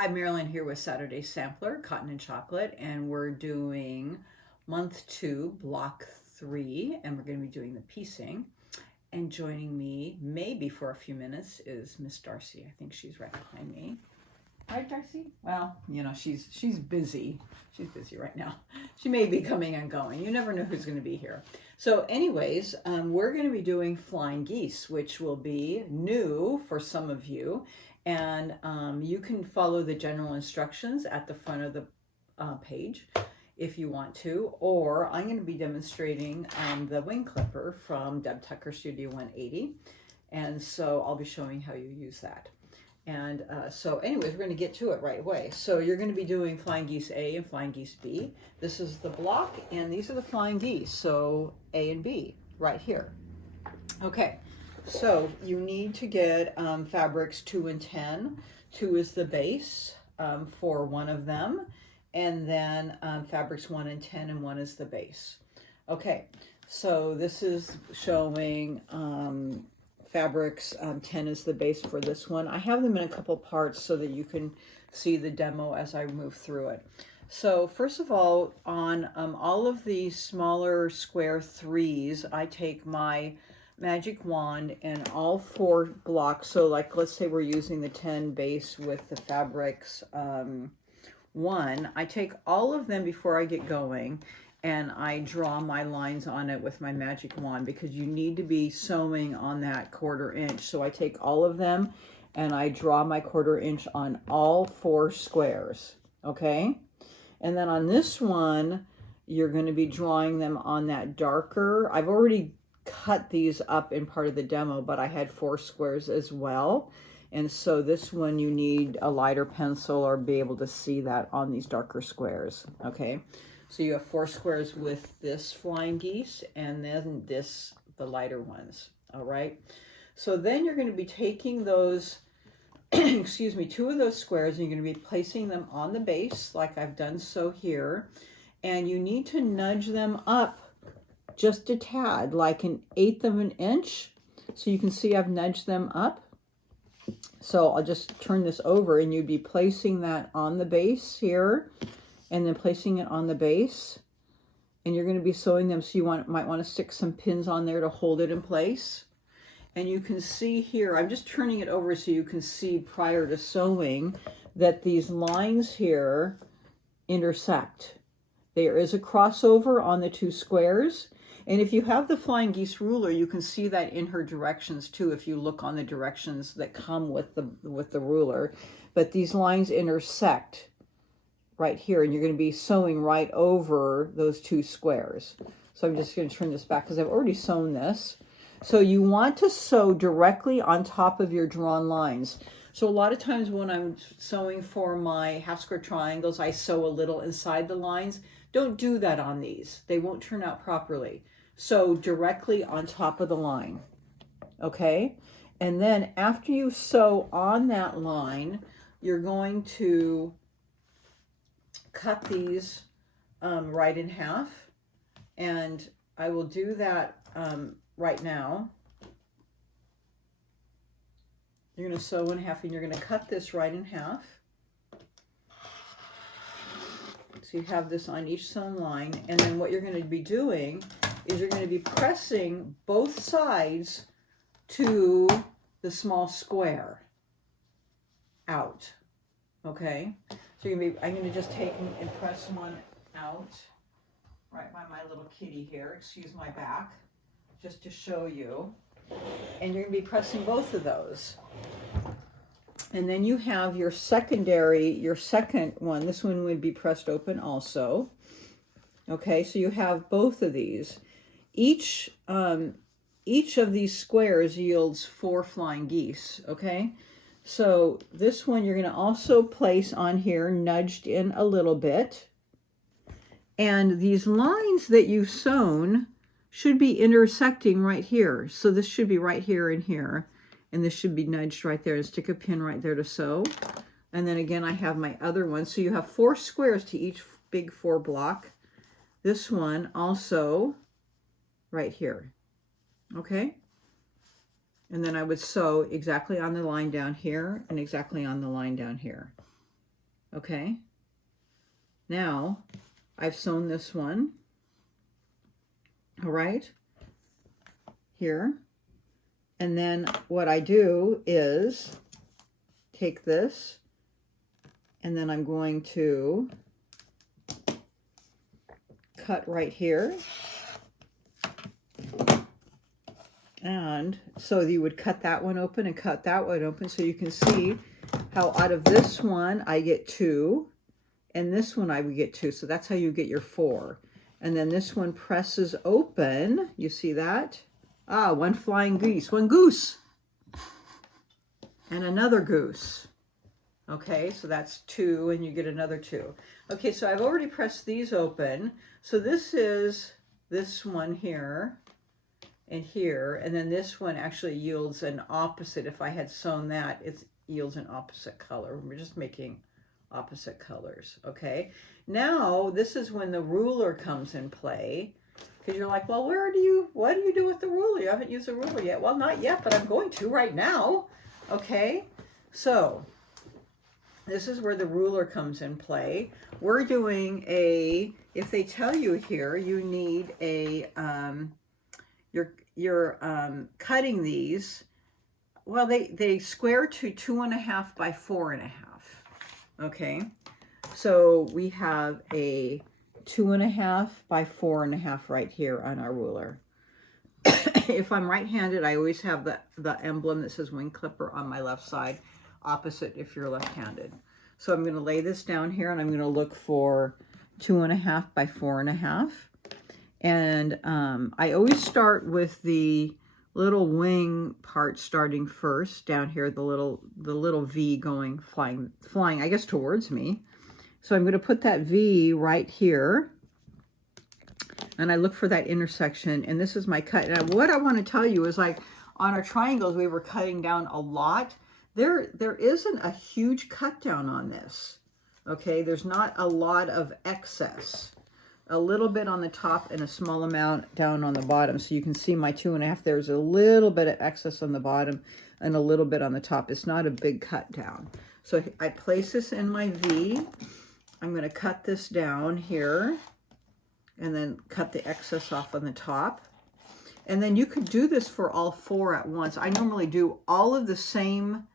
Hi, Marilyn here with Saturday Sampler, Cotton and Chocolate, and we're doing month 2, block 3, and we're going to be doing the piecing. And joining me, maybe for a few minutes, is Miss Darcy. I think she's right behind me. Right, Darcy? Well, she's busy. She's busy right now. She may be coming and going. You never know who's going to be here. So, anyways, we're going to be doing flying geese, which will be new for some of you. And you can follow the general instructions at the front of the page if you want to, or I'm going to be demonstrating the wing clipper from Deb Tucker Studio 180. And so I'll be showing how you use that. And so anyways, we're going to get to it right away. So you're going to be doing flying geese A and flying geese B. This is the block, and these are the flying geese. So A and B right here. Okay, so you need to get fabrics 2 and 10. 2 is the base for one of them, and then fabrics 1 and 10, and 1 is the base. Okay, so this is showing fabrics 10 is the base for this one. I have them in a couple parts so that you can see the demo as I move through it. So first of all, on all of these smaller square 3s, I take my magic wand and all 4 blocks. So like, let's say we're using the 10 base with the fabrics 1. I take all of them before I get going, and I draw my lines on it with my magic wand, because you need to be sewing on that 1/4 inch. So I take all of them and I draw my 1/4 inch on all 4 squares. Okay. And then on this one, you're going to be drawing them on that darker. I've already cut these up in part of the demo, but I had 4 squares as well. And so this one, you need a lighter pencil or be able to see that on these darker squares. Okay. So you have 4 squares with this flying geese, and then this, the lighter ones. All right. So then you're going to be taking those, excuse me, 2 of those squares, and you're going to be placing them on the base like I've done so here. And you need to nudge them up just a tad, like 1/8 of an inch. So you can see I've nudged them up. So I'll just turn this over, and you'd be placing that on the base here, and then placing it on the base, and you're going to be sewing them. So you might want to stick some pins on there to hold it in place. And you can see here, I'm just turning it over so you can see prior to sewing that these lines here intersect. There is a crossover on the 2 squares. And if you have the flying geese ruler, you can see that in her directions too, if you look on the directions that come with the ruler. But these lines intersect right here, and you're going to be sewing right over those 2 squares. So I'm just going to turn this back because I've already sewn this. So you want to sew directly on top of your drawn lines. So a lot of times when I'm sewing for my half square triangles, I sew a little inside the lines. Don't do that on these. They won't turn out properly. Sew directly on top of the line. Okay? And then after you sew on that line, you're going to cut these right in half, and I will do that right now. You're going to sew in half, and you're going to cut this right in half. So you have this on each sewn line, and then what you're going to be doing is you're going to be pressing both sides to the small square out. Okay? So I'm going to just take and press one out right by my little kitty here. Excuse my back, just to show you. And you're going to be pressing both of those. And then you have your second one. This one would be pressed open also. Okay, so you have both of these. Each of these squares yields 4 flying geese. Okay. So this one you're going to also place on here, nudged in a little bit. And these lines that you've sewn should be intersecting right here. So this should be right here and here. And this should be nudged right there, and stick a pin right there to sew. And then again, I have my other one. So you have 4 squares to each big 4 block. This one also right here. Okay. And then I would sew exactly on the line down here and exactly on the line down here. Okay, now I've sewn this one, all right, here. And then what I do is take this, and then I'm going to cut right here. And so you would cut that one open and cut that one open, so you can see how out of this one I get 2, and this one I would get 2. So that's how you get your 4. And then this one presses open. You see that? Ah, one flying goose, one goose, and another goose. Okay, so that's 2, and you get another 2. Okay, so I've already pressed these open. So this is this one here and here, and then this one actually yields an opposite. If I had sewn that, it yields an opposite color. We're just making opposite colors. Okay, now this is when the ruler comes in play, because you're like, well, what do you do with the ruler? You haven't used the ruler yet. Well, not yet, but I'm going to right now. Okay, so this is where the ruler comes in play. We're doing if they tell you here, you need you're cutting these. Well, they square to 2.5 by 4.5. Okay, so we have a 2.5 by 4.5 right here on our ruler. If I'm right-handed, I always have the emblem that says wing clipper on my left side, opposite if you're left-handed. So I'm going to lay this down here, and I'm going to look for 2.5 by 4.5. And I always start with the little wing part starting first down here, the little V going flying, I guess, towards me. So I'm going to put that V right here, and I look for that intersection, and this is my cut. Now, what I want to tell you is, like, on our triangles, we were cutting down a lot. There isn't a huge cut down on this. Okay, there's not a lot of excess. A little bit on the top and a small amount down on the bottom. So you can see my 2.5, there's a little bit of excess on the bottom and a little bit on the top. It's not a big cut down. So I place this in my V. I'm going to cut this down here and then cut the excess off on the top. And then you could do this for all 4 at once. I normally do all of the same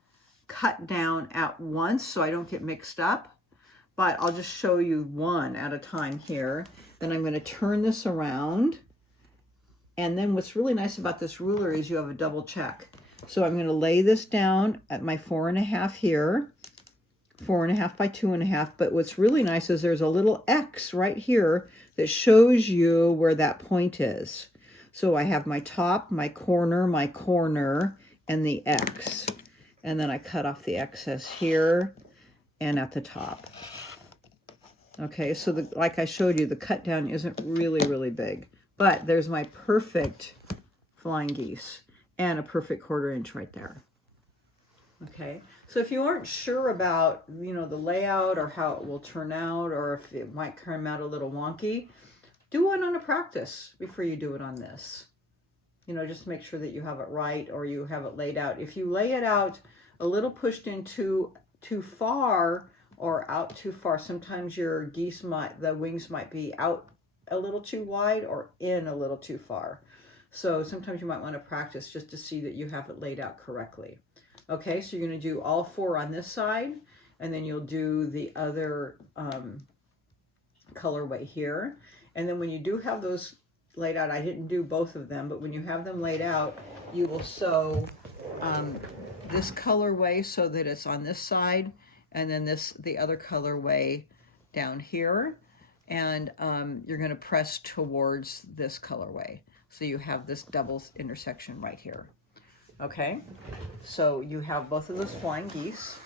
cut down at once so I don't get mixed up. But I'll just show you one at a time here. Then I'm going to turn this around. And then what's really nice about this ruler is you have a double check. So I'm going to lay this down at my 4.5 here. 4.5 by 2.5. But what's really nice is there's a little X right here that shows you where that point is. So I have my top, my corner, and the X. And then I cut off the excess here and at the top. Okay, so like I showed you, the cut down isn't really big, but there's my perfect flying geese and a perfect 1/4 inch right there. Okay, so if you aren't sure about, the layout or how it will turn out, or if it might come out a little wonky, do one on a practice before you do it on this. Just make sure that you have it right, or you have it laid out. If you lay it out a little pushed in too far, or out too far, sometimes your the wings might be out a little too wide or in a little too far. So sometimes you might want to practice just to see that you have it laid out correctly. Okay, so you're going to do all 4 on this side, and then you'll do the other colorway here. And then when you do have those laid out, I didn't do both of them, but when you have them laid out, you will sew this colorway so that it's on this side, and then the other colorway down here, and you're going to press towards this colorway. So you have this double intersection right here. Okay, so you have both of those flying geese.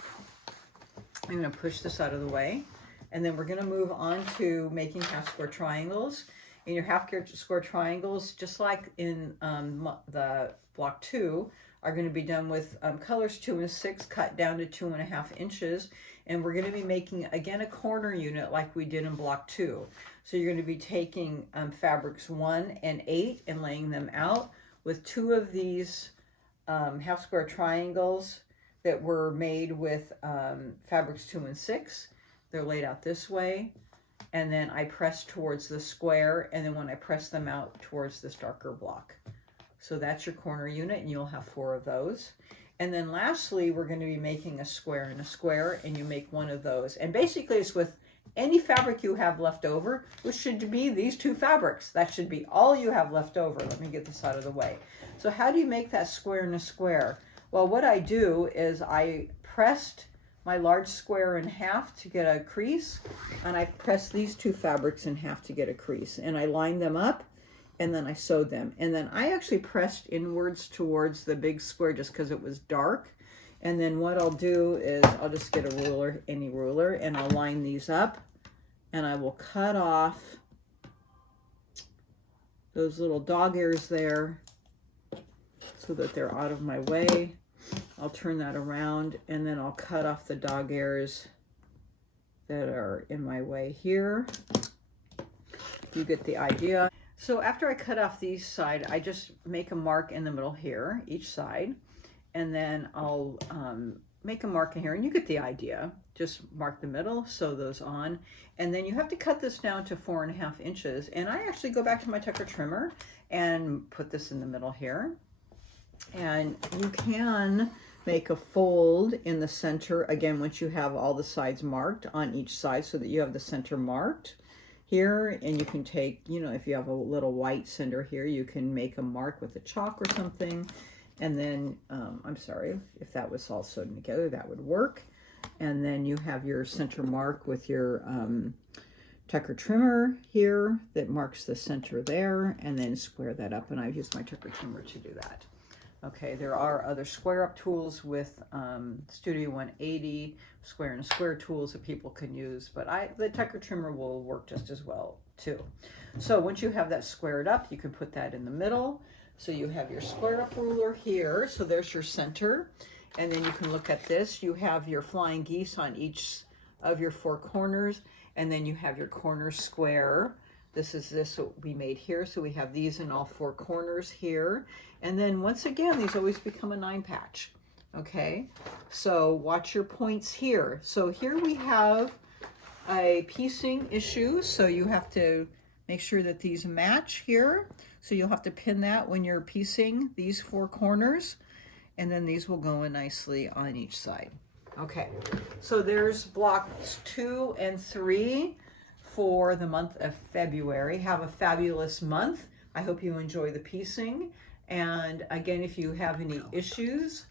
I'm going to push this out of the way, and then we're going to move on to making half square triangles. In your half square triangles, just like in the block 2, are going to be done with colors 2 and 6 cut down to 2.5 inches. And we're going to be making, again, a corner unit like we did in block 2. So you're going to be taking fabrics 1 and 8 and laying them out with 2 of these half square triangles that were made with fabrics 2 and 6. They're laid out this way, and then I press towards the square, and then when I press them out towards this darker block. So that's your corner unit, and you'll have 4 of those. And then lastly, we're going to be making a square and a square, and you make one of those. And basically it's with any fabric you have left over, which should be these 2 fabrics. That should be all you have left over. Let me get this out of the way. So how do you make that square and a square? Well, what I do is I pressed my large square in half to get a crease, and I pressed these 2 fabrics in half to get a crease, and I lined them up, and then I sewed them. And then I actually pressed inwards towards the big square just because it was dark. And then what I'll do is I'll just get a ruler, any ruler, and I'll line these up, and I will cut off those little dog ears there so that they're out of my way. I'll turn that around, and then I'll cut off the dog ears that are in my way here. You get the idea. So after I cut off these side, I just make a mark in the middle here, each side, and then I'll make a mark in here, and you get the idea. Just mark the middle, sew those on, and then you have to cut this down to 4.5 inches. And I actually go back to my Tucker trimmer and put this in the middle here. And you can make a fold in the center, again, once you have all the sides marked on each side so that you have the center marked here. And you can take, you know, if you have a little white center here, you can make a mark with a chalk or something. And then, I'm sorry, if that was all sewed together, that would work. And then you have your center mark with your Tucker trimmer here that marks the center there, and then square that up. And I've used my Tucker trimmer to do that. Okay, there are other square up tools with Studio 180, square and square tools that people can use, but the Tucker trimmer will work just as well too. So once you have that squared up, you can put that in the middle. So you have your square up ruler here, so there's your center, and then you can look at this. You have your flying geese on each of your 4 corners, and then you have your corner square. This what we made here, so we have these in all 4 corners here. And then once again, these always become a 9 patch. Okay, so watch your points here. So here we have a piecing issue, so you have to make sure that these match here. So you'll have to pin that when you're piecing these 4 corners, and then these will go in nicely on each side. Okay, so there's blocks 2 and 3 for the month of February. Have a fabulous month. I hope you enjoy the piecing. And again, if you have any issues,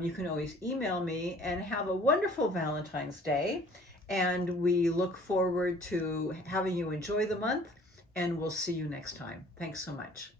you can always email me. And have a wonderful Valentine's Day. And we look forward to having you enjoy the month, and we'll see you next time. Thanks so much.